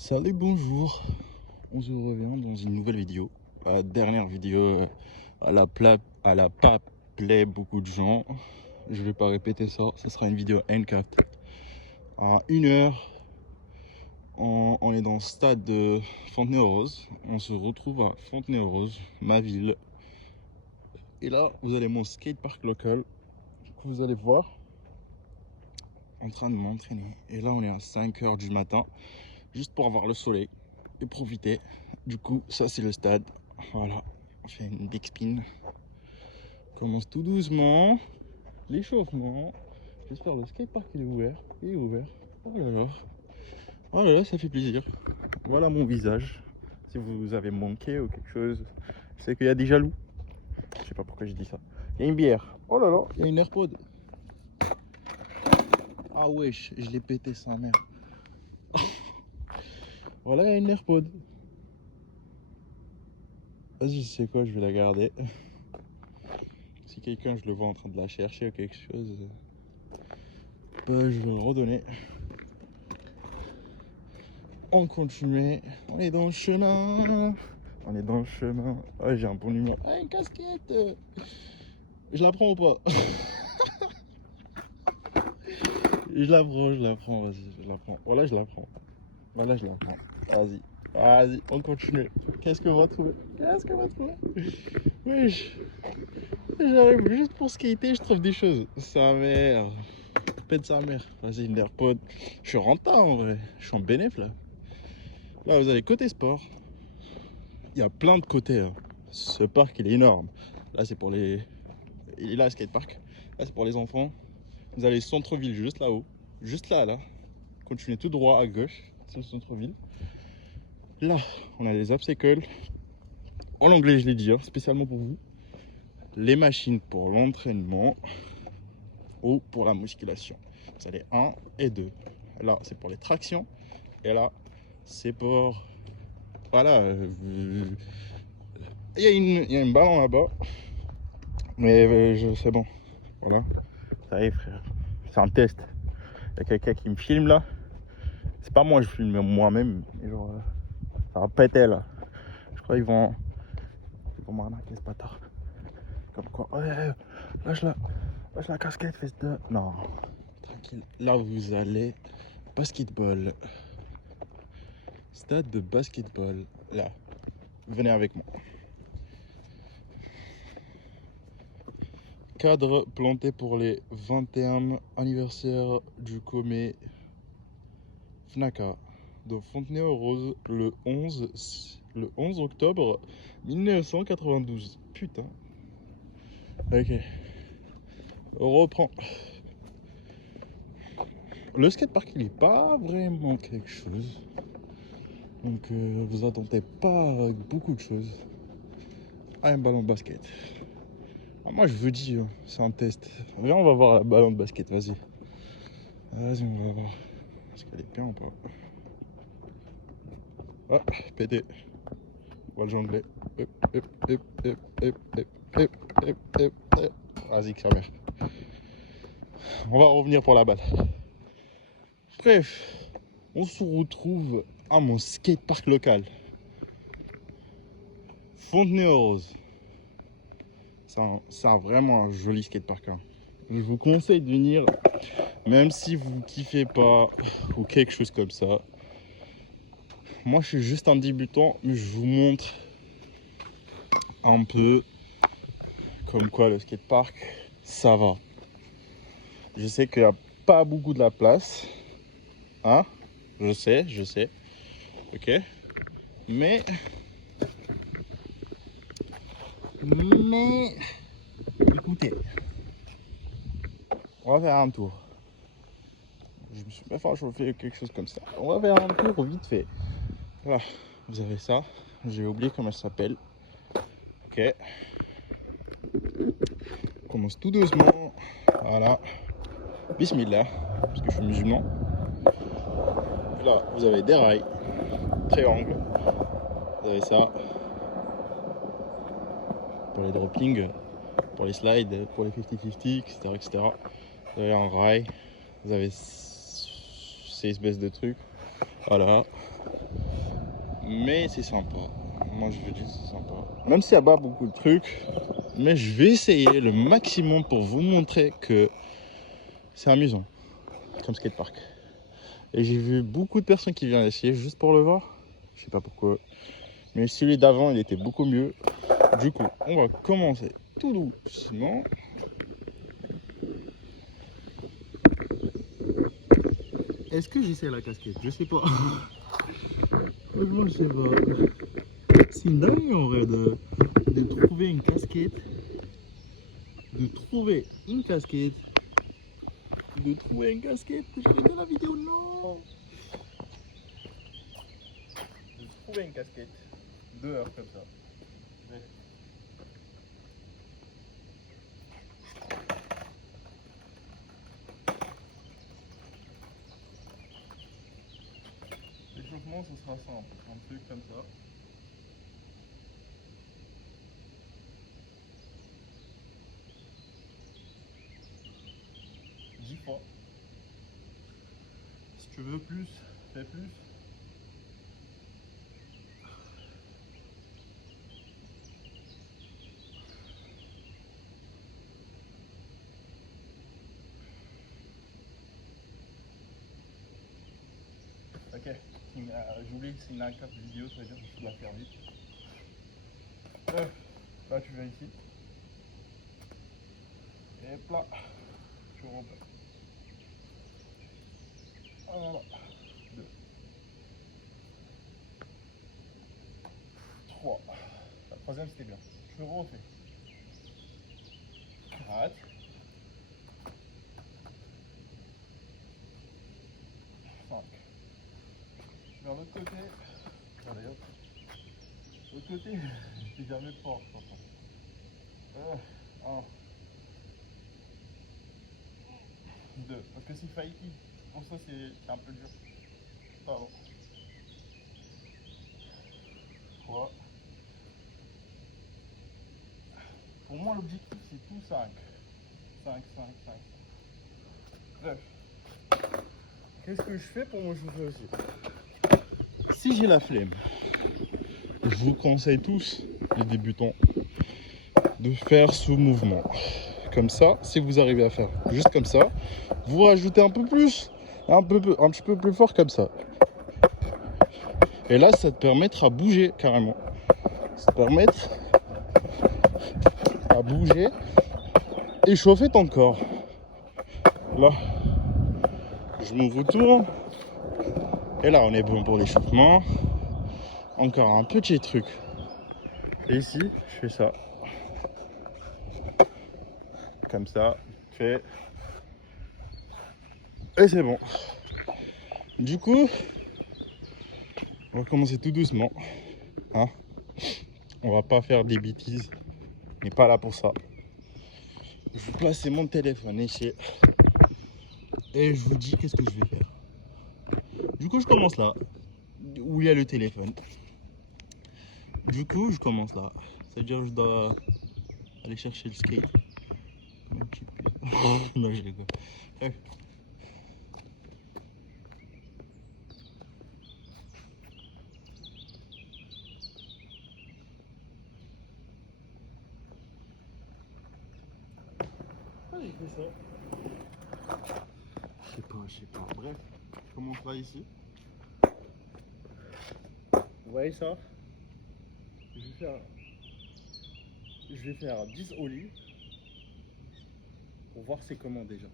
Salut, bonjour. On se revient dans une nouvelle vidéo. La dernière vidéo, elle a pas plaît beaucoup de gens. Je vais pas répéter ça. Ce sera une vidéo N4. À 1 heure, on est dans le stade de Fontenay-aux-Roses. On se retrouve à Fontenay-aux-Roses, ma ville. Et là, vous allez mon skatepark local. Que vous allez voir en train de m'entraîner. Et là, on est à 5 heures du matin. Juste pour avoir le soleil et profiter. Du coup, ça c'est le stade. Voilà, on fait une big spin. On commence tout doucement l'échauffement. J'espère le skatepark il est ouvert. Il est ouvert. Oh là là. Oh là là, ça fait plaisir. Voilà mon visage. Si vous avez manqué ou quelque chose, je sais qu'il y a des jaloux. Je sais pas pourquoi je dis ça. Il y a une bière. Oh là là, il y a une AirPod. Ah wesh, je l'ai pété sa mère. Voilà, il y a une AirPod. Vas-y, je sais quoi, je vais la garder. Si quelqu'un, je le vois en train de la chercher ou quelque chose, je vais le redonner. On continue, on est dans le chemin. On est dans le chemin. Ah, j'ai un bon numéro. Ah, une casquette. Je la prends ou pas? Je la prends, vas-y, je la prends. Voilà, je la prends. Voilà, je la prends. Vas-y, vas-y, on continue. Qu'est-ce que va trouver? Qu'est-ce que va trouver? Wesh, j'arrive juste pour skater, je trouve des choses. Sa mère. Pète sa mère. Vas-y, une AirPod. Je suis rentable en vrai. Je suis en bénéf là. Là, vous avez côté sport. Il y a plein de côtés. Hein. Ce parc, il est énorme. Là, c'est pour les. Il est là, le skatepark. Là, c'est pour les enfants. Vous avez le centre-ville juste là-haut. Juste là, là. Continuez tout droit à gauche. C'est le centre-ville. Là, on a les obstacles. En anglais, je l'ai dit, hein, spécialement pour vous. Les machines pour l'entraînement ou pour la musculation. Vous avez 1 et 2. Là, c'est pour les tractions. Et là, c'est pour. Voilà. Il y a une ballon là-bas. Mais c'est bon. Voilà. Ça y est, frère. C'est un test. Il y a quelqu'un qui me filme là. C'est pas moi, je filme moi-même. Genre, ça va péter là. Je crois qu'ils vont m'arnaquer ce bâtard. Comme quoi. Ouais, lâche la casquette, fils de. Non. Tranquille. Là, vous allez. Basketball. Stade de basketball. Là. Venez avec moi. Cadre planté pour les 21e anniversaire du Comé FNACA de Fontenay-aux-Roses le 11 octobre 1992. Putain. Ok. On reprend. Le skatepark il est pas vraiment quelque chose. Donc vous attendez pas beaucoup de choses. Ah, un ballon de basket. Ah, moi je vous dis, c'est un test. Viens, on va voir la ballon de basket, vas-y. Vas-y, on va voir. Est-ce qu'elle est bien ou pas? Ah, pété. On va le jongler. Hop, hop, hop, hop, hop, hop, hop, hop, hop, hop. Vas-y, que sa mère. On va revenir pour la balle. Bref, on se retrouve à mon skatepark local. Fontenay-aux-Roses. C'est vraiment un joli skatepark. Hein. Je vous conseille de venir, même si vous kiffez pas ou quelque chose comme ça. Moi, je suis juste un débutant, mais je vous montre un peu comme quoi le skatepark, ça va. Je sais qu'il n'y a pas beaucoup de la place. Hein? Je sais. Ok? Mais écoutez, on va faire un tour. Je me suis pas fait chauffer quelque chose comme ça. On va faire un tour vite fait. Voilà, vous avez ça. J'ai oublié comment elle s'appelle. Ok. On commence tout doucement. Voilà. Bismillah, parce que je suis musulman. Là, vous avez des rails, triangle. Vous avez ça pour les droppings, pour les slides, pour les 50-50, etc., etc. Vous avez un rail. Vous avez ces espèces de trucs. Voilà. Mais c'est sympa. Moi, je veux dire, c'est sympa. Même s'il n'y a pas beaucoup de trucs, mais je vais essayer le maximum pour vous montrer que c'est amusant comme skatepark. Et j'ai vu beaucoup de personnes qui viennent essayer juste pour le voir. Je sais pas pourquoi. Mais celui d'avant, il était beaucoup mieux. Du coup, on va commencer tout doucement. Est-ce que j'essaie la casquette? Je sais pas. Franchement, je sais pas. C'est une dingue en vrai de trouver une casquette. De trouver une casquette. De trouver une casquette. J'avais dans la vidéo, non. De trouver une casquette. 2 heures comme ça. L'échauffement, ce sera simple. Un truc comme ça. Fois. Si tu veux plus, fais plus. Ok, j'oublie que c'est une carte vidéo, ça veut dire que je dois la faire vite. Là tu viens ici. Et hop là, tu rentres. Voilà. 2. 3. La troisième c'était bien. Je refais. 4. 5. Je vais vers l'autre côté. Allez hop. L'autre côté, j'ai jamais fort, je pense. 1. 2. Parce que si failli, pour ça c'est un peu dur. Pardon. 3. Pour moi l'objectif c'est tout 5. 5, 5, 5. Bref. Qu'est-ce que je fais pour me chauffer aussi? Si j'ai la flemme, je vous conseille tous, les débutants, de faire ce mouvement. Comme ça, si vous arrivez à faire juste comme ça, vous rajoutez un peu plus, un petit peu plus fort comme ça. Et là, ça te permettra de bouger carrément. Ça te permettra à bouger et chauffer ton corps. Là, je me retourne. Et là, on est bon pour l'échauffement. Encore un petit truc. Et ici, je fais ça. Comme ça, fait. Et c'est bon. Du coup, on va commencer tout doucement. Hein, on va pas faire des bêtises. On n'est pas là pour ça. Je vais placer mon téléphone ici. Et je vous dis qu'est-ce que je vais faire. Du coup, je commence là. Où il y a le téléphone. Du coup, je commence là. C'est-à-dire que je dois aller chercher le skate. Comme un petit peu. Non, je rigole. J'ai fait ça. Je sais pas. Bref, je commence là ici. Vous voyez ça? Je vais faire 10 ollies pour voir c'est comment déjà.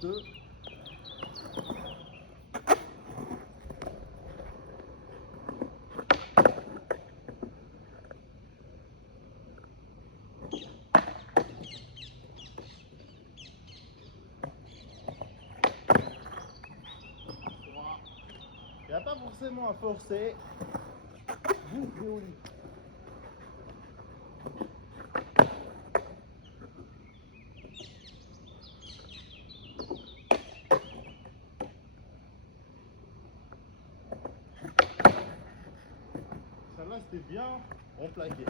Deux. Il n'y a pas forcément à forcer. Boucle au lit. rester bien en plaqué.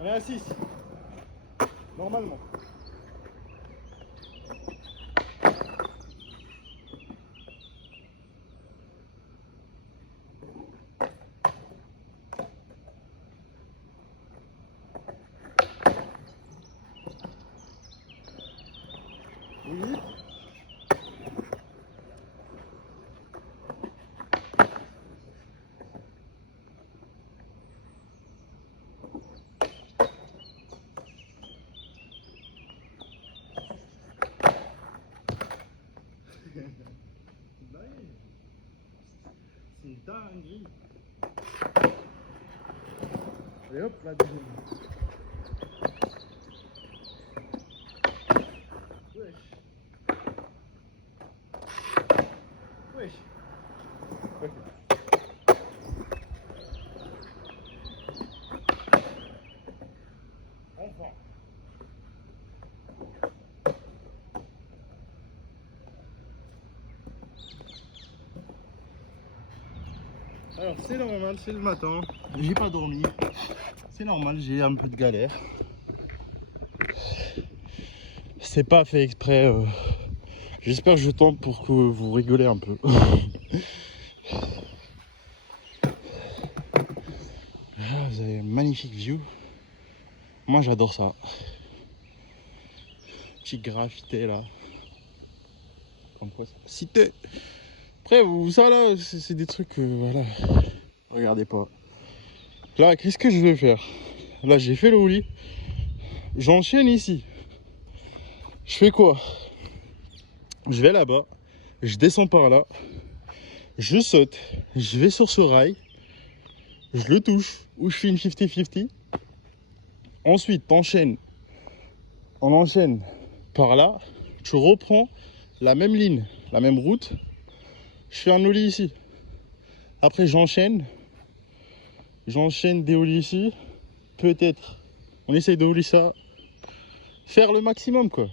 On est à 6. Normalement. Oui. C'est une dinguerie. Et hop, la deuxième. Wesh. Wesh. Ok. Enfin. Alors c'est normal, c'est le matin, j'ai pas dormi, c'est normal, j'ai un peu de galère. C'est pas fait exprès, j'espère que je tente pour que vous rigolez un peu. Ah, vous avez une magnifique view, moi j'adore ça. Petit graffité là, comme quoi ça cité. Après ça là, c'est des trucs, voilà, regardez pas. Là, qu'est-ce que je vais faire? Là, j'ai fait le roulis. J'enchaîne ici. Je fais quoi? Je vais là-bas. Je descends par là. Je saute. Je vais sur ce rail. Je le touche. Ou je fais une 50-50. Ensuite, t'enchaînes. On enchaîne par là. Tu reprends la même ligne, la même route. Je fais un ollie ici. Après, j'enchaîne. J'enchaîne des ollies ici. Peut-être. On essaye de ollie ça. Faire le maximum, quoi.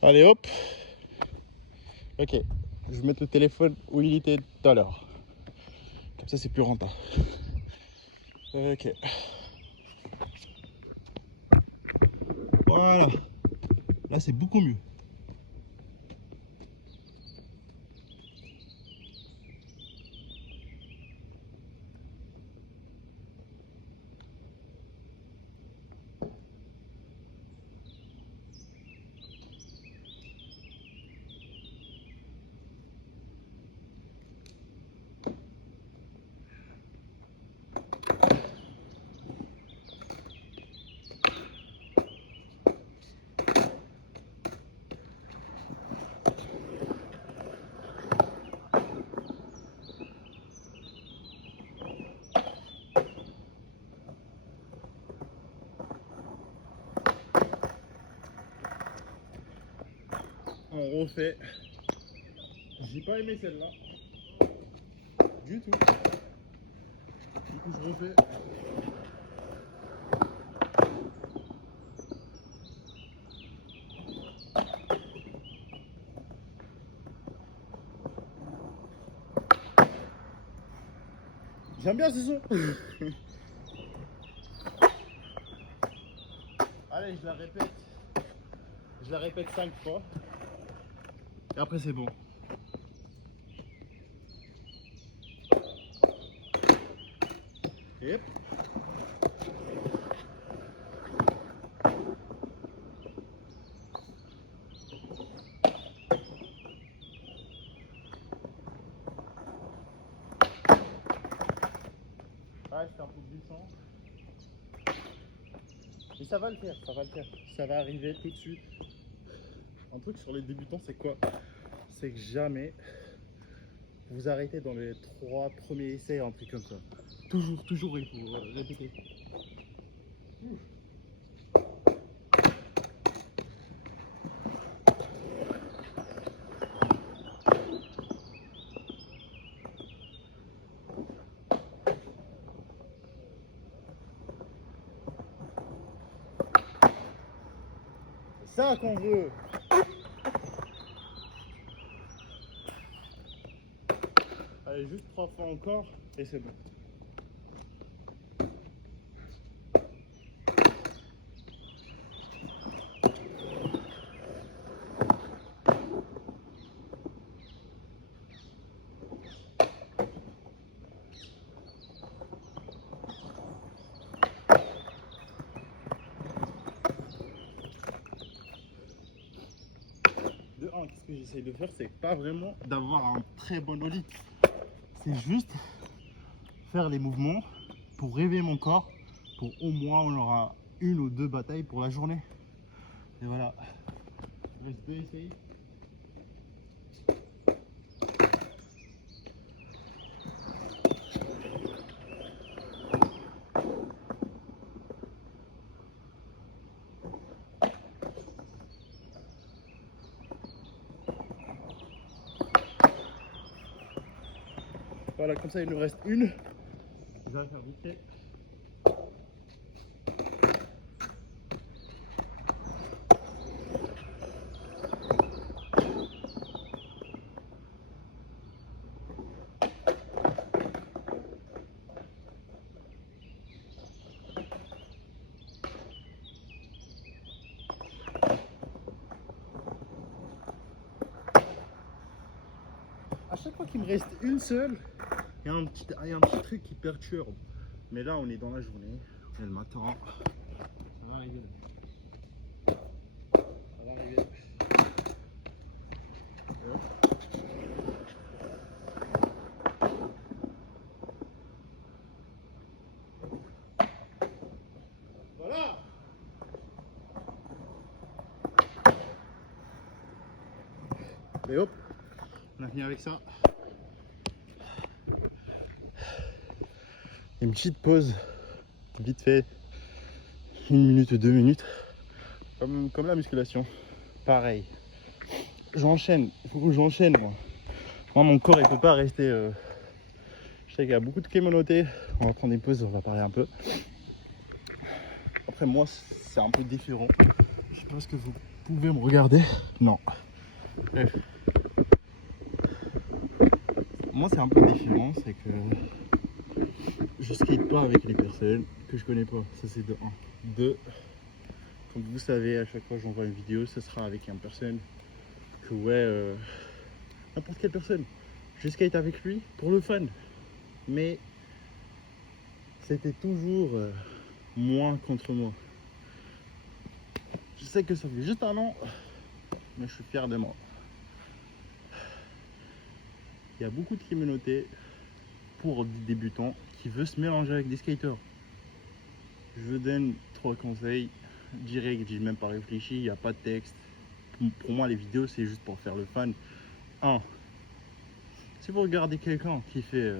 Allez, hop. Ok, je vais mettre le téléphone où il était tout à l'heure. Comme ça, c'est plus rentable. Ok. Voilà. Là, c'est beaucoup mieux. On refait. J'ai pas aimé celle-là. Du tout. Du coup, je refais. J'aime bien ce son. Allez, je la répète. Je la répète 5 fois. Et après, c'est bon. Yep. Ouais, je fais un peu glissant. Mais ça va le faire, ça va le faire. Ça va arriver tout de suite. Un truc sur les débutants, c'est quoi? C'est que jamais vous arrêtez dans les 3 premiers essais, un truc comme ça. Toujours, il faut répéter. ça qu'on veut. Allez, juste 3 fois encore et c'est bon. De 1, qu'est-ce que j'essaye de faire, c'est pas vraiment d'avoir un très bon ollie. C'est juste faire les mouvements pour réveiller mon corps, pour au moins on aura 1 ou 2 batailles pour la journée. Et voilà. Reste 2, essaye. Voilà, comme ça il nous reste 1. Je vais faire vite fait. À chaque fois qu'il me reste 1 seule, il y a un petit truc qui perturbe. Mais là, on est dans la journée, on est le matin. Ça va arriver. Ça va arriver. Voilà. Et hop, on a fini avec ça. Une petite pause, vite fait, 1 minute, 2 minutes, comme la musculation. Pareil, j'enchaîne, il faut que j'enchaîne moi. Moi mon corps il peut pas rester, je sais qu'il y a beaucoup de kémonotés, on va prendre des pauses, on va parler un peu. Après moi c'est un peu différent, je sais pas ce que vous pouvez me regarder, non. Bref. Moi c'est un peu différent, c'est que je skate pas avec les personnes que je connais pas, ça c'est de 1. 2, comme vous savez, à chaque fois que j'envoie une vidéo, ce sera avec une personne que ouais, n'importe quelle personne. Je skate avec lui pour le fun, mais c'était toujours moi contre moi. Je sais que ça fait juste 1 an, mais je suis fier de moi. Il y a beaucoup de communautés pour des débutants qui veulent se mélanger avec des skaters. Je vous donne 3 conseils direct, j'ai même pas réfléchi, il n'y a pas de texte. Pour moi les vidéos c'est juste pour faire le fun. 1. Si vous regardez quelqu'un qui fait,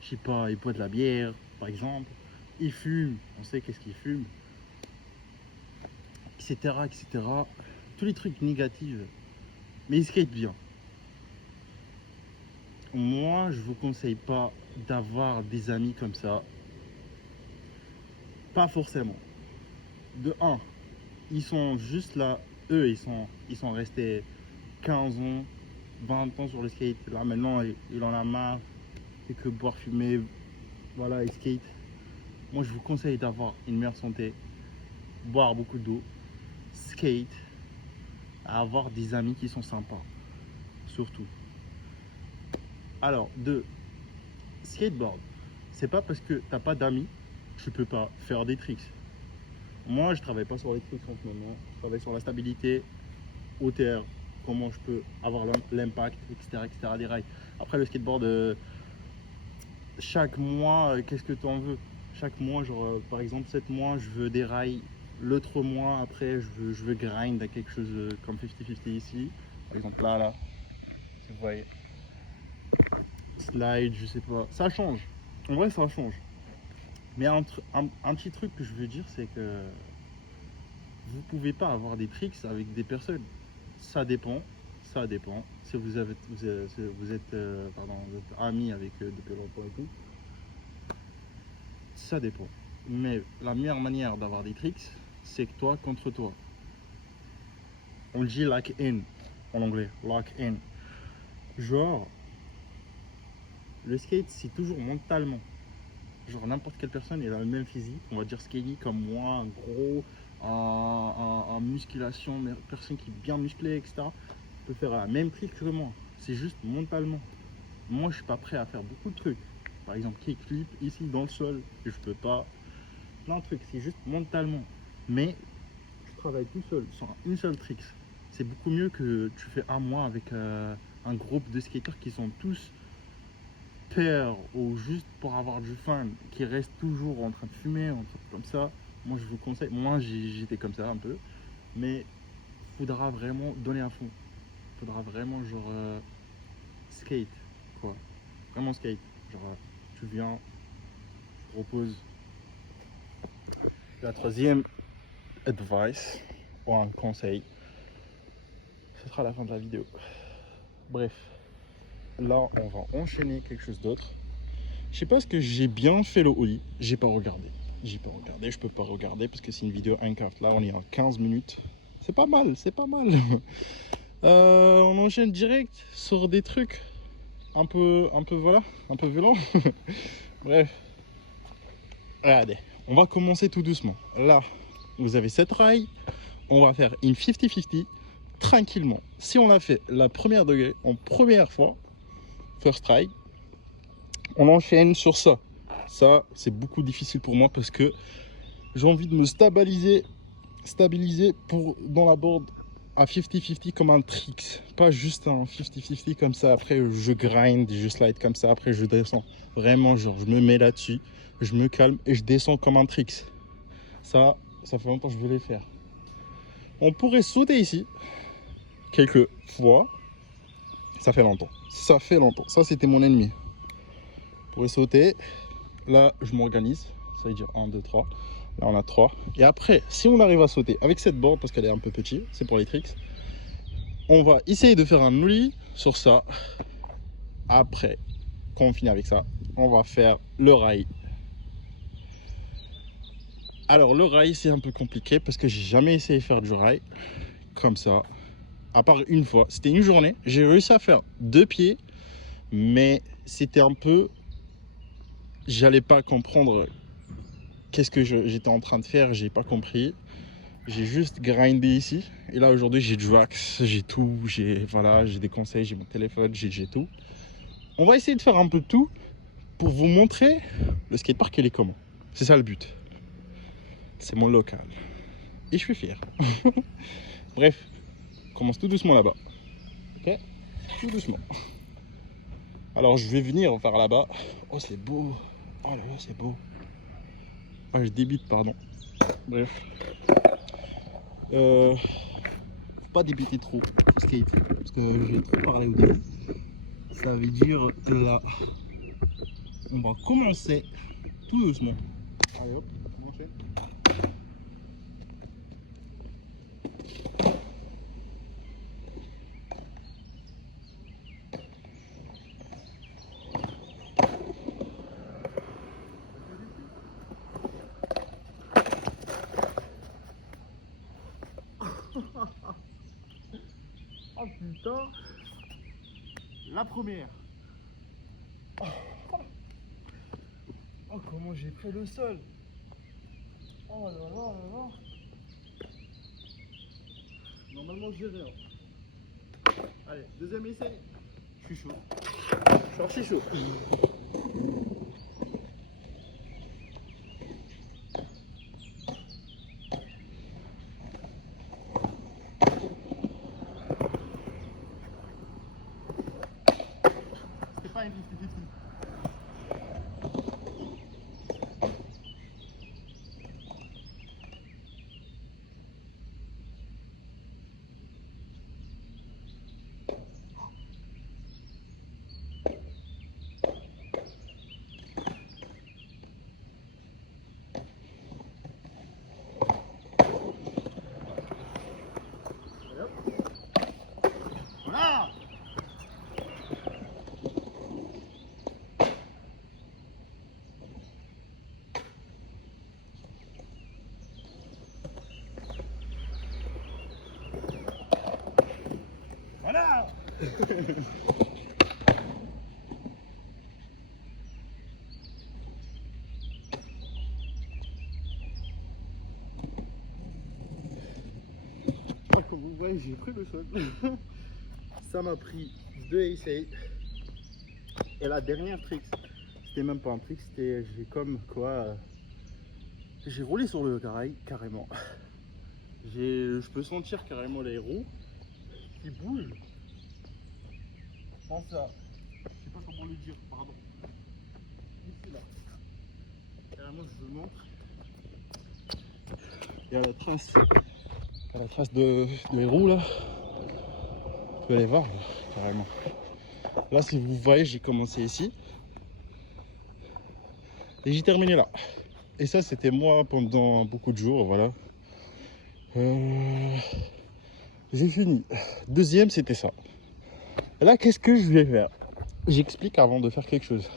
je sais pas, il boit de la bière par exemple, il fume, on sait qu'est-ce qu'il fume, etc., etc. Tous les trucs négatifs, mais il skate bien. Moi, je vous conseille pas d'avoir des amis comme ça. Pas forcément. De 1, ils sont juste là, eux, ils sont restés 15 ans, 20 ans sur le skate. Là, maintenant, il en a marre, fait que boire, fumer, voilà, il skate. Moi, je vous conseille d'avoir une meilleure santé, boire beaucoup d'eau, skate, avoir des amis qui sont sympas, surtout. Alors, 2, skateboard. C'est pas parce que t'as pas d'amis, tu peux pas faire des tricks. Moi, je travaille pas sur les tricks en ce moment, je travaille sur la stabilité, hauteur, comment je peux avoir l'impact, etc., etc., des rails. Après, le skateboard, chaque mois, qu'est-ce que tu en veux? Chaque mois, genre, par exemple, 7 mois, je veux des rails. L'autre mois, après, je veux grind à quelque chose comme 50-50 ici. Par exemple, là, si vous voyez. Slide, je sais pas. Ça change. En vrai, ça change. Mais un petit truc que je veux dire, c'est que vous pouvez pas avoir des tricks avec des personnes. Ça dépend. Ça dépend. Si vous êtes amis avec eux depuis longtemps et tout. Ça dépend. Mais la meilleure manière d'avoir des tricks, c'est que toi contre toi. On dit lock in en anglais, lock in. Genre, le skate, c'est toujours mentalement. Genre, n'importe quelle personne, elle a le même physique. On va dire skinny comme moi, un gros, en musculation, mais personne qui est bien musclée, etc. peut faire la même trick que moi. C'est juste mentalement. Moi, je suis pas prêt à faire beaucoup de trucs. Par exemple, kickflip ici dans le sol, je peux pas. Plein de trucs, c'est juste mentalement. Mais tu travailles tout seul, sans une seule trick. C'est beaucoup mieux que tu fais un mois avec un groupe de skateurs qui sont tous pairs ou juste pour avoir du fun, qui restent toujours en train de fumer, en train de, comme ça. Moi, je vous conseille. Moi, j'étais comme ça un peu. Mais faudra vraiment donner à fond. Faudra vraiment genre skate, quoi. Vraiment skate. Genre, tu viens, tu te reposes. La troisième advice, ou un conseil, ce sera la fin de la vidéo. Bref, là, on va enchaîner quelque chose d'autre. Je sais pas ce que j'ai bien fait le ollie. J'ai pas regardé. Je peux pas regarder parce que c'est une vidéo carte. Là, on est à 15 minutes. C'est pas mal, c'est pas mal. On enchaîne direct sur des trucs un peu voilà, un peu violents. Bref, regardez, on va commencer tout doucement. Là, vous avez cette rail. On va faire une 50-50 tranquillement. Si on l'a fait la première degré en première fois, first try, on enchaîne sur ça. Ça, c'est beaucoup difficile pour moi parce que j'ai envie de me stabiliser pour dans la board à 50-50 comme un tricks. Pas juste un 50-50 comme ça. Après, je grind, je slide comme ça. Après, je descends. Vraiment, genre, je me mets là-dessus, je me calme et je descends comme un tricks. Ça fait longtemps que je veux les faire. On pourrait sauter ici quelques fois. Ça fait longtemps. Ça fait longtemps. Ça, c'était mon ennemi. On pourrait sauter. Là, je m'organise. Ça veut dire 1, 2, 3. Là, on a 3. Et après, si on arrive à sauter avec cette board, parce qu'elle est un peu petite, c'est pour les tricks, on va essayer de faire un nollie sur ça. Après, quand on finit avec ça, on va faire le rail. Alors, le rail, c'est un peu compliqué parce que j'ai jamais essayé de faire du rail comme ça. À part une fois. C'était une journée. J'ai réussi à faire 2 pieds. Mais c'était un peu... J'allais pas comprendre qu'est-ce que j'étais en train de faire. J'ai pas compris. J'ai juste grindé ici. Et là, aujourd'hui, j'ai du wax, j'ai tout. Voilà, j'ai des conseils, j'ai mon téléphone, j'ai tout. On va essayer de faire un peu de tout pour vous montrer le skatepark, il est comment. C'est ça le but. C'est mon local. Et je suis fier. Bref, on commence tout doucement là-bas. Ok? Tout doucement. Alors, je vais venir faire là-bas. Oh, c'est beau. Oh là là, c'est beau. Ah, je débite, pardon. Bref. Faut pas débiter trop au skate. Parce que j'ai trop parlé au début. Ça veut dire que là, on va commencer tout doucement. Allez hop, on enchaîne. Oh putain. La première. Oh comment j'ai pris le sol. Oh là là là là. Normalement j'ai rien. Allez, deuxième essai. Je suis chaud. Je suis archi chaud. C'était pas une 50-50. Oh, comme vous voyez, j'ai pris le choc. Ça m'a pris 2 essais. Et la dernière trick, c'était même pas un trick, c'était j'ai comme quoi. J'ai roulé sur le carré carrément. Je peux sentir carrément les roues qui bougent. Sans ça. Je sais pas comment le dire, pardon. Ici là. Carrément je vous montre. Il y a la trace. Il y a la trace de roues là. Vous pouvez aller voir là, carrément. Là si vous voyez j'ai commencé ici. Et j'ai terminé là. Et ça c'était moi pendant beaucoup de jours, voilà. J'ai fini. Deuxième c'était ça. Et là qu'est-ce que je vais faire? J'explique avant de faire quelque chose.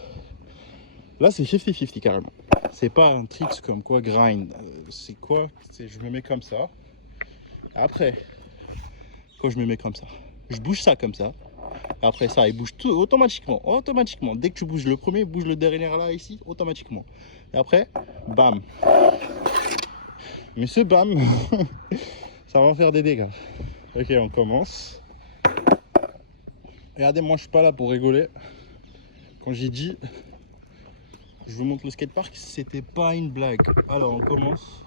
Là c'est 50-50 carrément. C'est pas un trick comme quoi grind. C'est quoi? Je me mets comme ça. Après, quand je me mets comme ça, je bouge ça comme ça. Après ça, il bouge tout automatiquement. Automatiquement. Dès que tu bouges le premier, bouge le dernier là, ici, automatiquement. Et après, bam. Mais ce bam, ça va faire des dégâts. Ok, on commence. Regardez, moi je suis pas là pour rigoler. Quand j'ai dit, je vous montre le skatepark, c'était pas une blague. Alors on commence.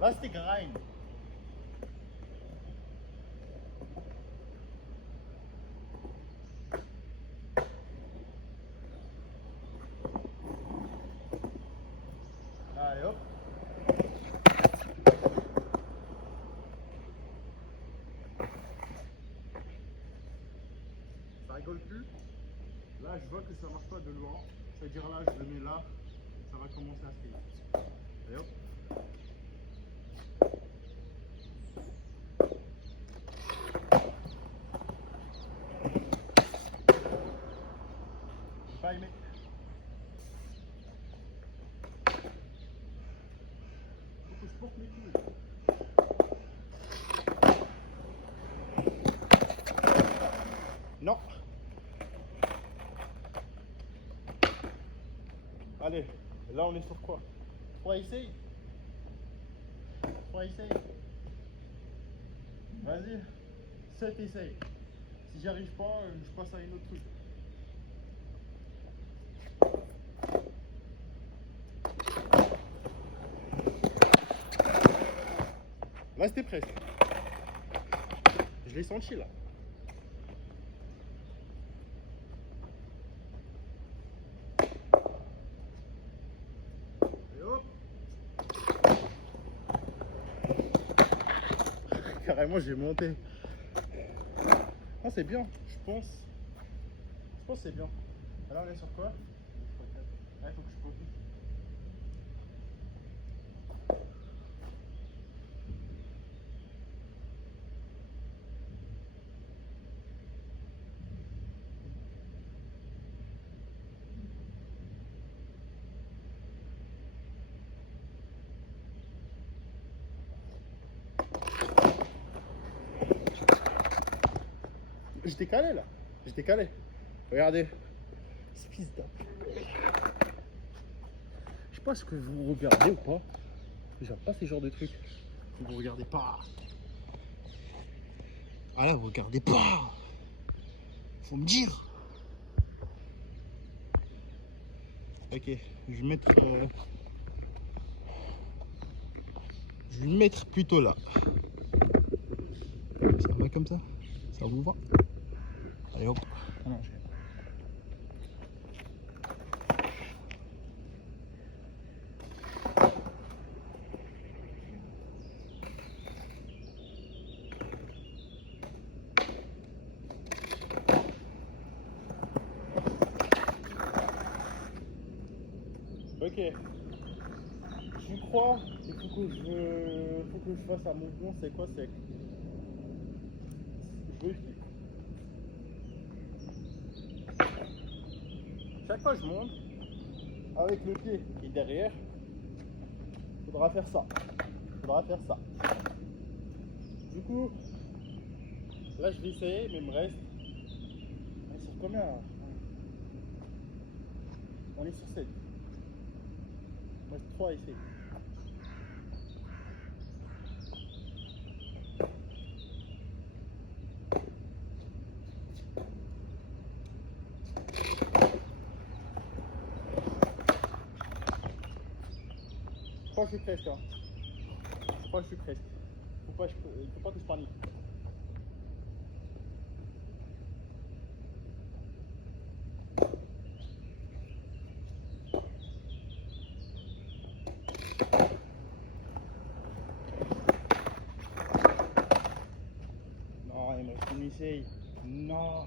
Là c'était grind. Allez hop. Ça rigole plus. Là je vois que ça marche pas de loin. C'est-à-dire là je le mets là. Ça va commencer à se payer. Allez hop. J'ai pas aimé. Faut que je porte mes couilles. Non. Allez, là on est sur quoi? 3 essais. 3 essais. Vas-y. 7 essais. Si j'y arrive pas, je passe à une autre truc. Là c'était presque. Je l'ai senti là. Et hop. Carrément j'ai monté. Ah c'est bien, je pense. Je pense que c'est bien. Alors on est sur quoi? Ah, il faut que je focus. J'étais calé là. J'étais calé. Regardez. C'est fils d'ap. Je sais pas ce que vous regardez ou pas. J'aime pas ces genres de trucs. Vous regardez pas. Ah là, vous regardez pas. Faut me dire. Ok, je vais mettre. Je vais le mettre plutôt là. Ça va comme ça? Ça vous va? Allez hop. Ah non, 3, il faut que je fasse un mouvement, c'est quoi? C'est je veux chaque fois que je monte, avec le pied qui est derrière, il faudra faire ça. Du coup, là je vais essayer, mais il me reste. On est sur combien là? On est sur 7. Il me reste 3 à essayer. Je crois que je suis presque. Hein. Je crois que je suis presque. Il faut pas que je panique. Non, il me reste une essaye. Non.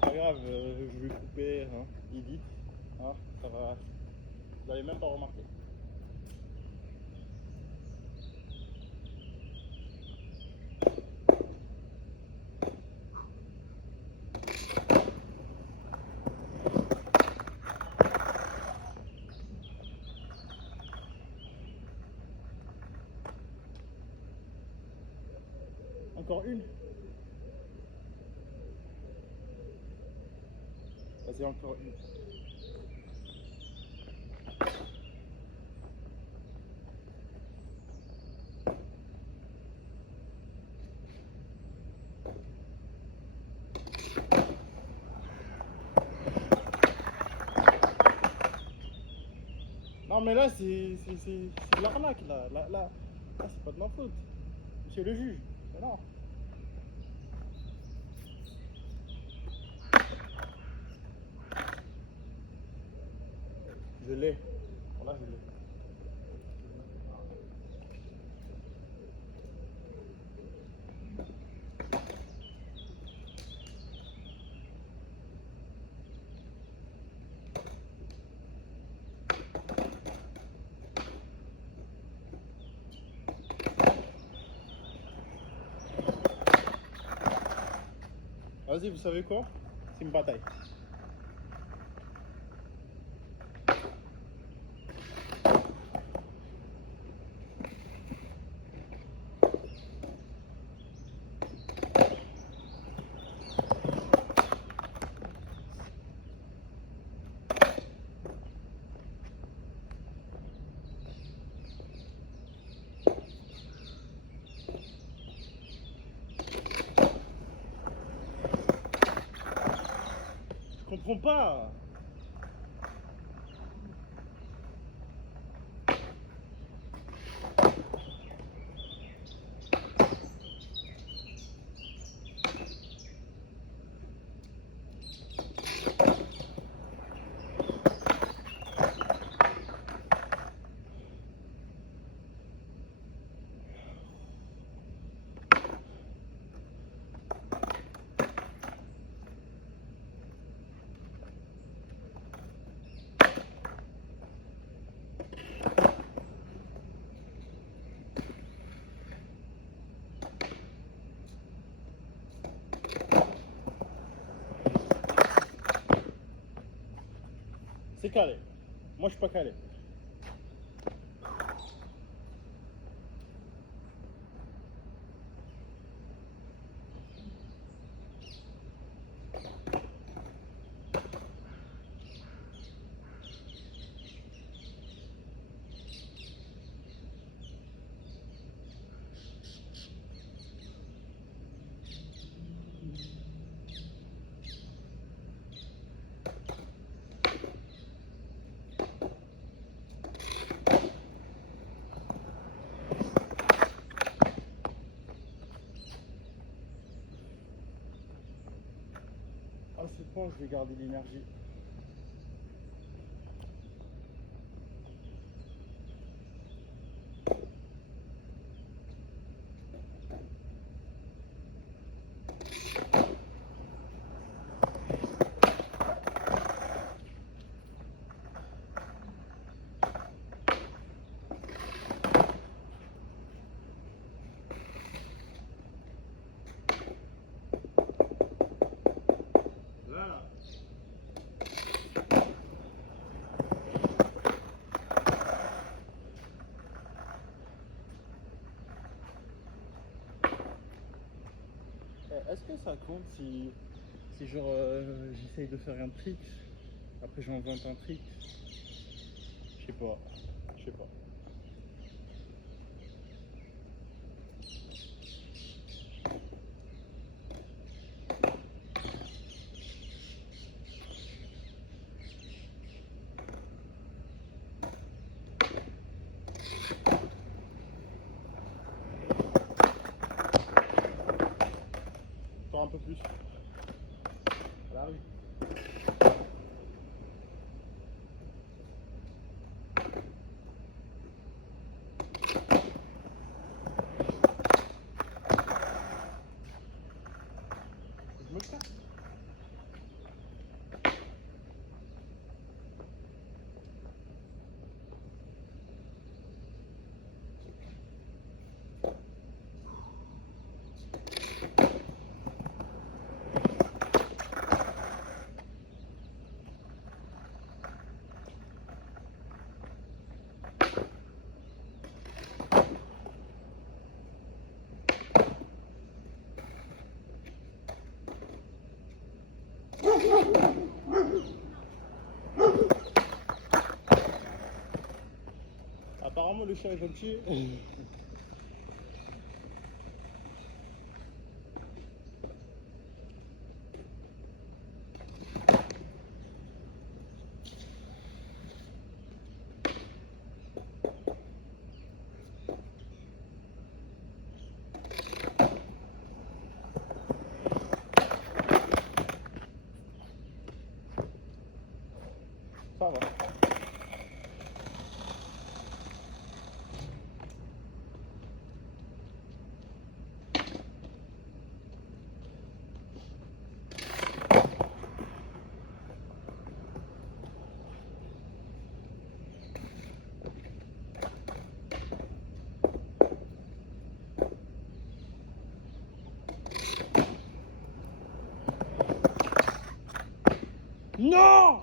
Pas grave, je vais couper, hein, edit. Hein, ça va. Vous n'allez même pas remarquer. Encore une. Vas-y, encore une. Non mais là c'est de l'arnaque là c'est pas de ma faute. Monsieur le juge. Mais non. Je l'ai. Voilà, je l'ai. Vas-y, vous savez quoi? C'est une bataille. Je comprends pas. C'est calé. Moi je suis pas calé. À ce point, je vais garder l'énergie. est-ce que ça compte si genre j'essaye de faire un trick, après j'invente un trick? Je sais pas. Je sais pas. Encore un peu plus. Voilà, oui. Je me le fais. Apparemment le chat est gentil. Ça va. Non!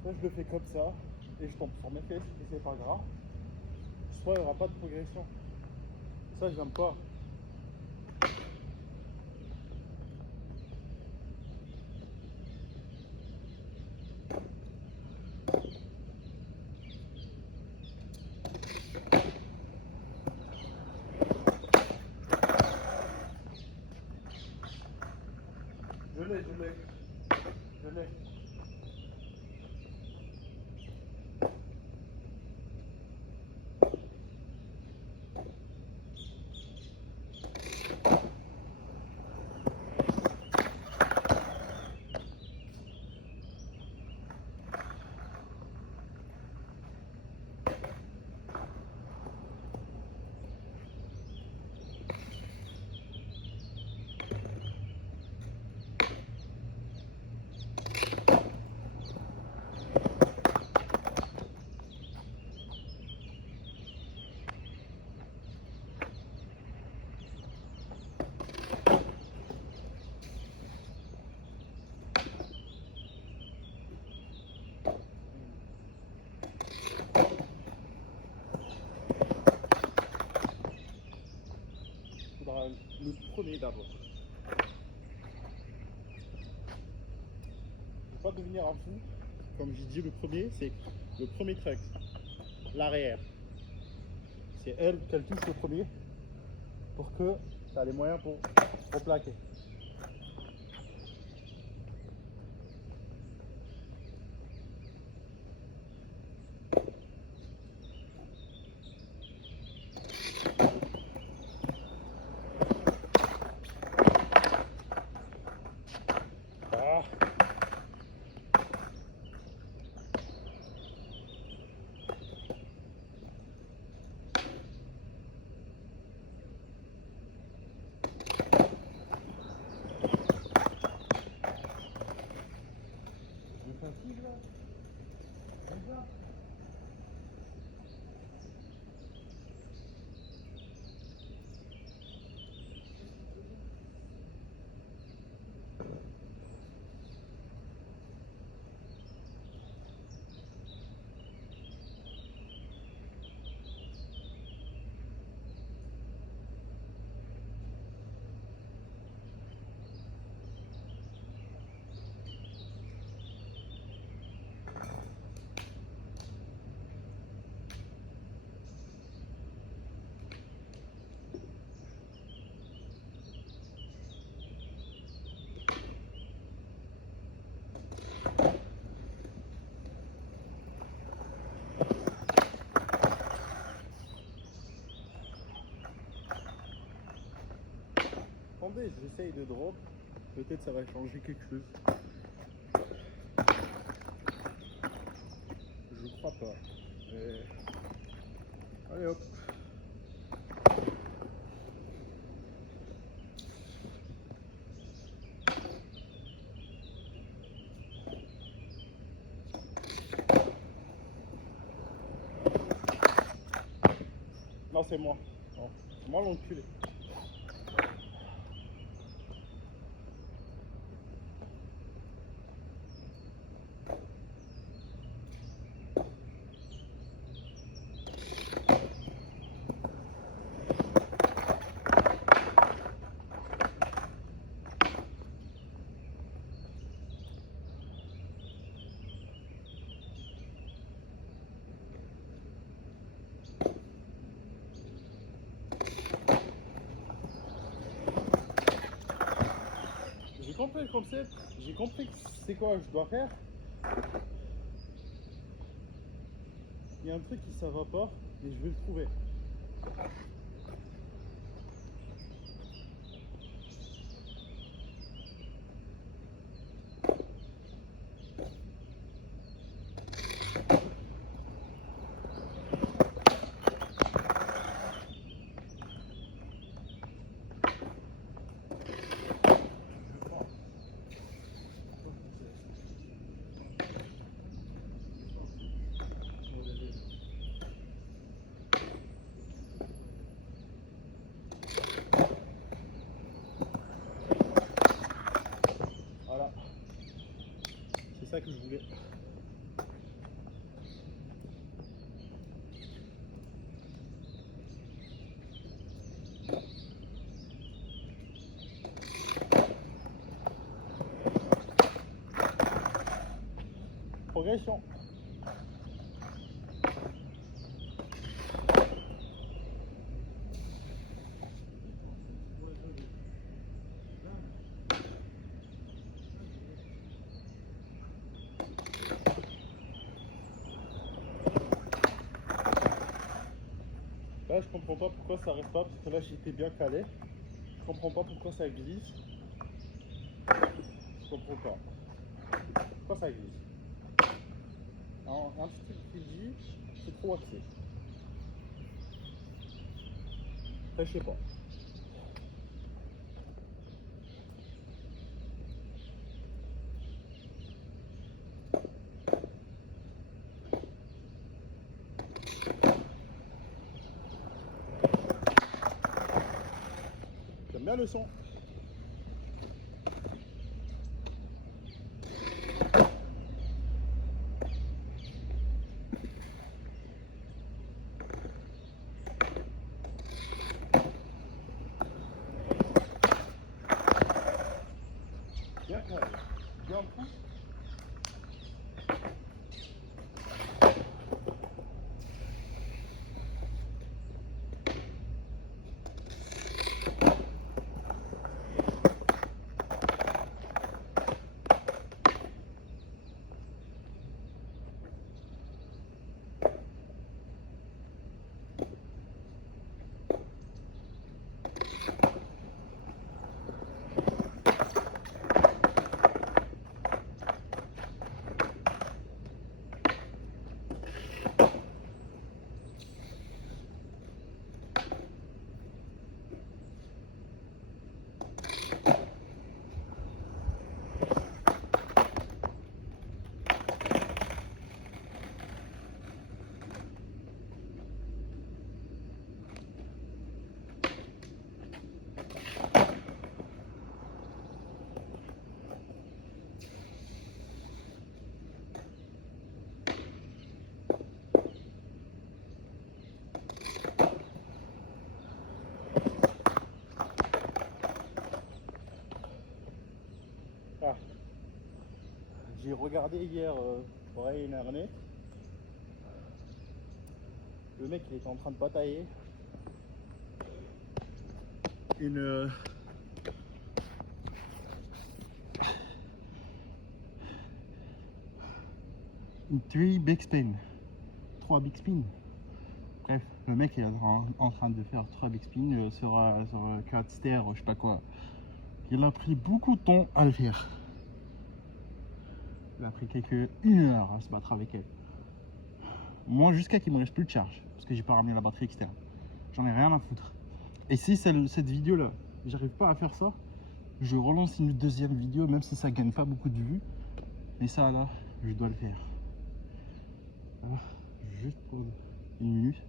Soit je le fais comme ça et je tombe sur mes fesses et c'est pas grave. Soit il n'y aura pas de progression. Ça j'aime pas. Je l'ai. Je l'ai. Il faudra le premier d'abord. Faut pas devenir un fou. Comme j'ai dit, le premier, c'est le premier truc. L'arrière. C'est elle qu'elle touche le premier pour que tu as les moyens pour plaquer. Ah. attendez, j'essaye de drop. Peut-être ça va changer quelque chose. Je crois pas. Allez hop. Non, c'est moi. Non, c'est moi l'enculé. J'ai compris le concept, j'ai compris c'est quoi je dois faire. Il y a un truc qui ça va pas et je vais le trouver. Voilà, c'est ça que je voulais. Progression. Là, je comprends pas pourquoi ça arrive pas, parce que là j'étais bien calé. Je comprends pas pourquoi ça glisse. Je comprends pas. Pourquoi ça glisse? Alors, un petit truc qui dit, c'est trop axé. Après, je sais pas. J'aime bien le son. Bien calé. Bien pouce. Ah. J'ai regardé hier Brian Ernest. Le mec il était en train de batailler une une 3 big spin. 3 big spin. Bref, le mec est en train de faire 3 big spin sur 4 stairs, je sais pas quoi. Il a pris beaucoup de temps à le faire. Il a pris une heure à se battre avec elle. Moi, jusqu'à qu'il me reste plus de charge, parce que j'ai pas ramené la batterie externe. J'en ai rien à foutre. Et si cette vidéo là, j'arrive pas à faire ça, je relance une deuxième vidéo, même si ça gagne pas beaucoup de vues. Mais ça là, je dois le faire. Ah, juste pour une minute.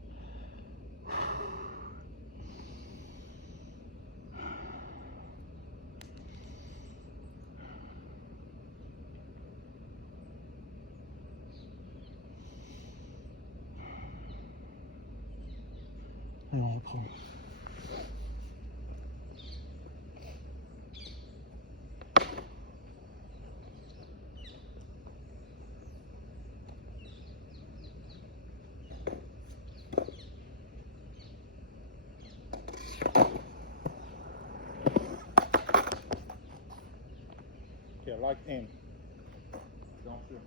Et on reprend. Okay, lock in. Bien sûr.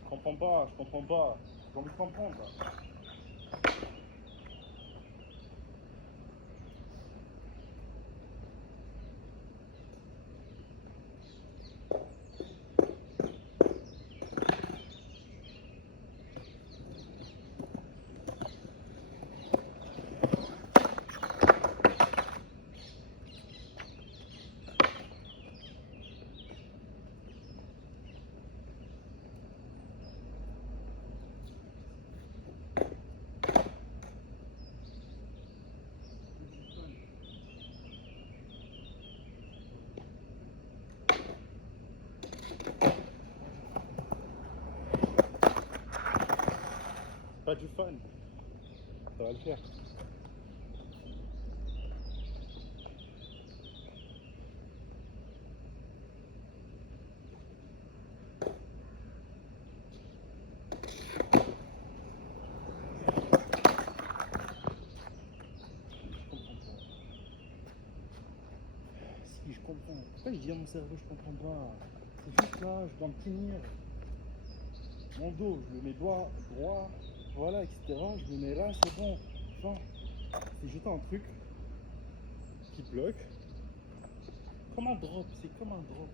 Je comprends pas. J'ai envie de comprendre. Pas du fun. Ça va le faire. Si, je comprends. Pourquoi je dis à mon cerveau, je comprends pas? C'est juste là, je dois me tenir. Mon dos, je le mets droit, voilà, etc. Je le mets là, c'est bon. Enfin, c'est juste un truc qui bloque. Comme un drop, c'est comme un drop.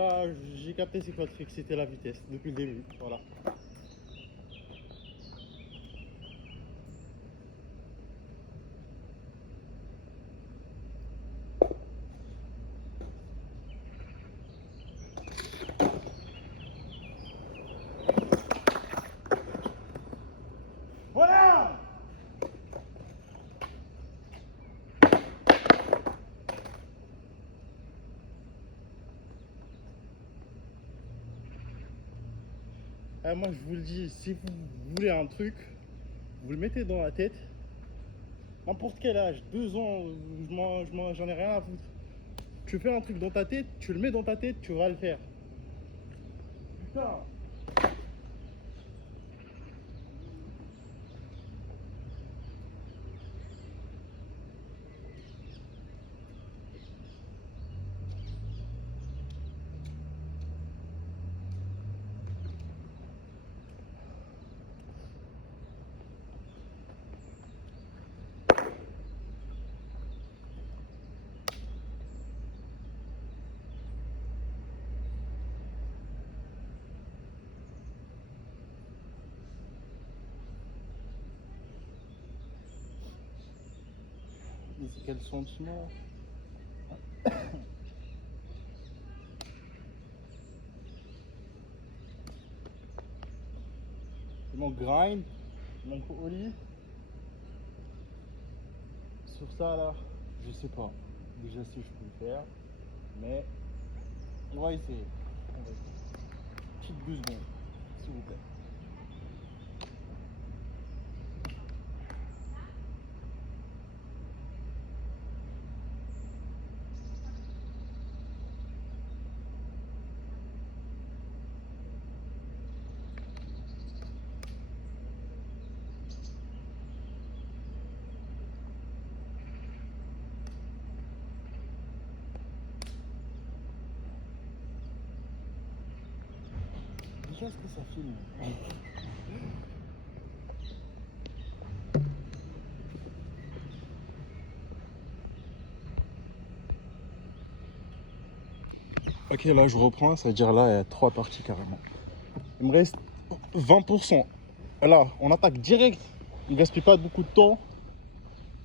Là, j'ai capté c'est quoi le truc, c'était la vitesse depuis le début. Voilà. Voilà. Moi je vous le dis, si vous voulez un truc, vous le mettez dans la tête. N'importe quel âge, 2 ans, j'en ai rien à foutre. Tu fais un truc dans ta tête, tu le mets dans ta tête, tu vas le faire. Putain. Mais c'est quel sentiment? Mon grind, mon ollie. Sur ça là, je sais pas déjà si je peux le faire, mais on va essayer. Petite 2 secondes, s'il vous plaît. Déjà, est-ce que ça filme? Ok, là je reprends, ça veut dire là il y a 3 parties carrément. Il me reste 20%. Là, on attaque direct. Il ne gaspille pas beaucoup de temps.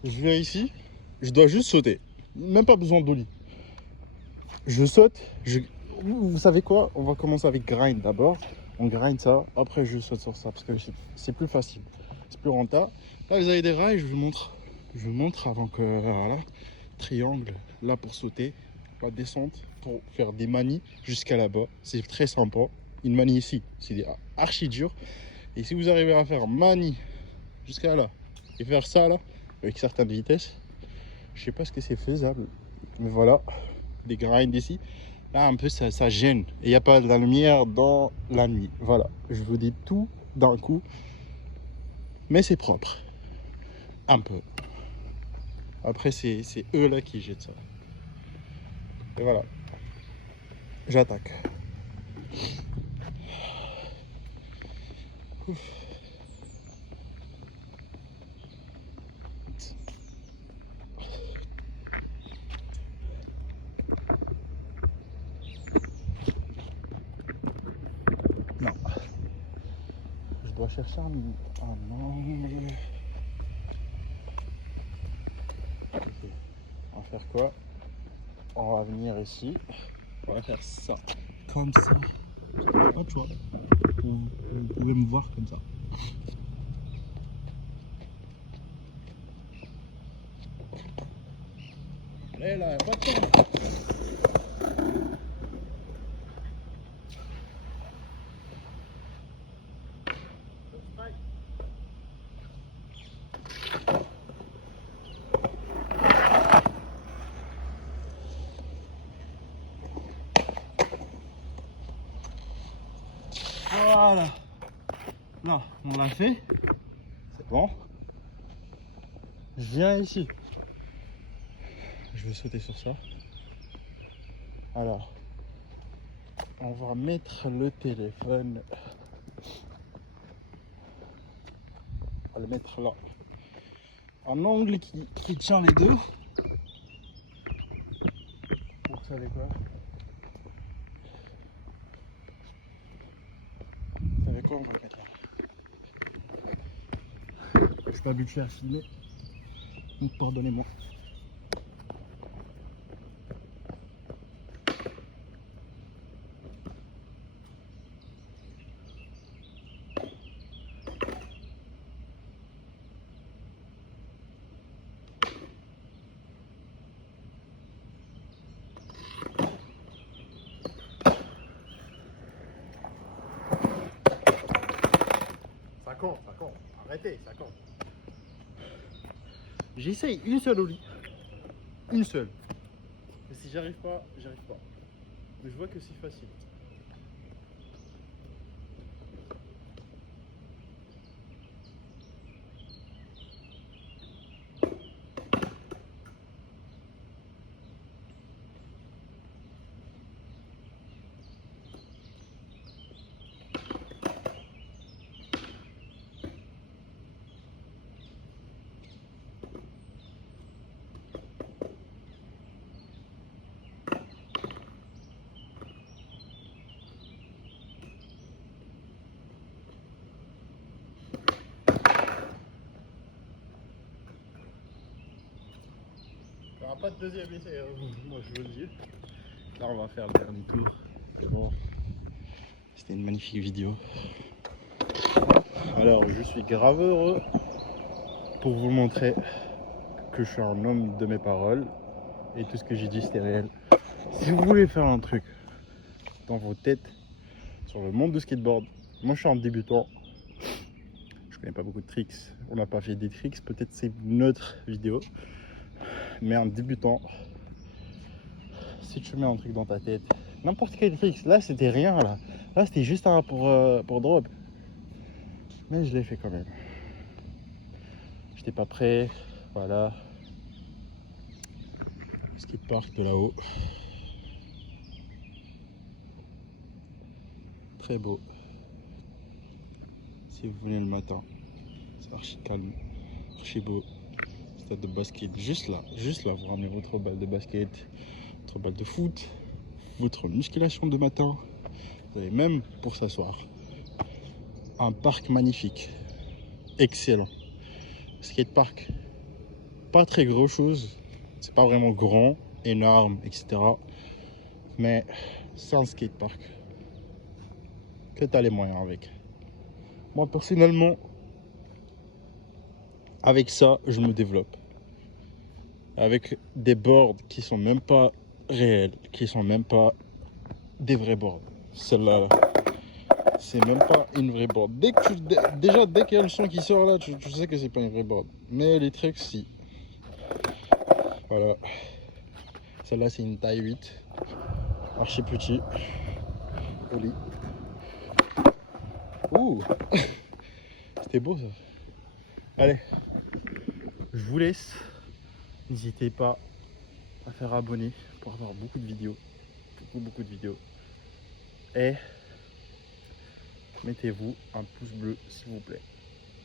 Je viens ici, je dois juste sauter. Même pas besoin d'ollie. Je saute. Vous savez quoi? On va commencer avec grind d'abord. On grind ça, après je saute sur ça parce que c'est plus facile. C'est plus rentable. Là, vous avez des rails, je vous montre. Je vous montre avant que. Voilà. Triangle, là pour sauter. La descente pour faire des manies jusqu'à là-bas. C'est très sympa. Une manie ici, c'est archi dur. Et si vous arrivez à faire manie jusqu'à là et faire ça là avec certaines vitesses, je sais pas ce que c'est faisable, mais voilà, des grinds ici. Là un peu ça gêne et il n'y a pas de la lumière dans la nuit. Voilà, je vous dis tout d'un coup, mais c'est propre, un peu. Après c'est eux là qui jettent ça. Et voilà, j'attaque. Ouf. Non. Je dois chercher un angle. Okay. On va faire quoi? On va venir ici. On va faire ça. Comme ça. Hop, tu vois. Vous pouvez me voir comme ça. Allez là, pas de temps. Voilà. Là, on l'a fait. C'est bon. Je viens ici. Je vais sauter sur ça. Alors, on va mettre le téléphone. On va le mettre là. Un angle qui tient les deux. Vous savez quoi? on va le mettre là. Je suis pas habitué à filmer, donc pardonnez-moi. Ça compte. Arrêtez, ça compte. J'essaye une seule au lit. Une seule. Et si j'arrive pas, j'arrive pas. Mais je vois que c'est facile. Il n'y aura pas de deuxième essai, moi je veux le dire. Là on va faire le dernier tour. C'est bon. C'était une magnifique vidéo. Alors je suis grave heureux pour vous montrer que je suis un homme de mes paroles et tout ce que j'ai dit c'était réel. Si vous voulez faire un truc dans vos têtes sur le monde du skateboard, moi je suis un débutant, je connais pas beaucoup de tricks, on n'a pas fait des tricks, peut-être c'est une autre vidéo, mais un débutant, si tu mets un truc dans ta tête, n'importe quel trick, là c'était rien, là c'était juste un pour drop, mais je l'ai fait quand même. J'étais pas prêt, voilà. Skatepark de là-haut. Très beau. Si vous venez le matin, c'est archi calme, archi beau. Stade de basket, juste là, vous ramenez votre balle de basket, votre balle de foot, votre musculation de matin. Vous avez même pour s'asseoir. Un parc magnifique, excellent. Skatepark, pas très gros chose, c'est pas vraiment grand, énorme, etc. Mais c'est un skatepark que tu as les moyens avec. Moi personnellement, avec ça, je me développe. Avec des boards qui sont même pas réels, qui sont même pas des vrais boards. Celle-là, c'est même pas une vraie board. Déjà, dès qu'il y a le son qui sort là, tu sais que c'est pas une vraie board. Mais les trucs, si. Voilà. Celle-là, c'est une taille 8. Archi petit. Joli. Ouh. C'était beau ça. Allez. Je vous laisse. N'hésitez pas à faire abonner pour avoir beaucoup de vidéos. Beaucoup de vidéos. Et mettez-vous un pouce bleu s'il vous plaît.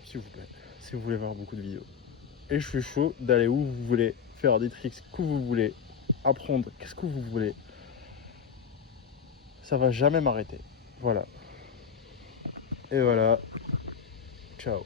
S'il vous plaît. Si vous voulez voir beaucoup de vidéos. Et je suis chaud d'aller où vous voulez, faire des tricks que vous voulez, apprendre qu'est-ce que vous voulez. Ça va jamais m'arrêter. Voilà. Et voilà. Ciao.